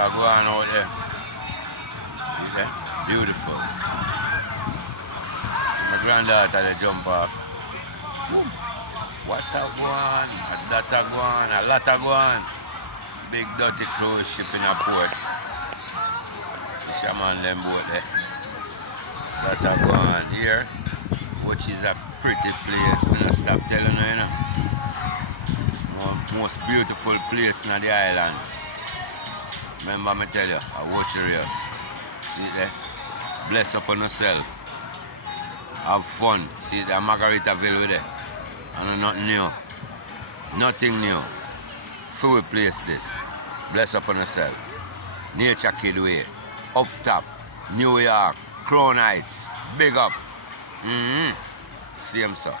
are going out there. See there? Beautiful. My granddaughter they jump off. What a one, that a one, a lot of one. Big dirty cruise ship in a port. The shaman them boat there. That a one here, which is a pretty place. I'm gonna stop telling you, you know. Most beautiful place in the island. Remember me tell you, I watch Rios. See it there? Bless up on yourself. Have fun. See the Margaritaville with it. And nothing new. Nothing new. Full place this. Bless up on yourself. Nature Kid Way. Up top. New York. Crown Heights. Big up. Same sir.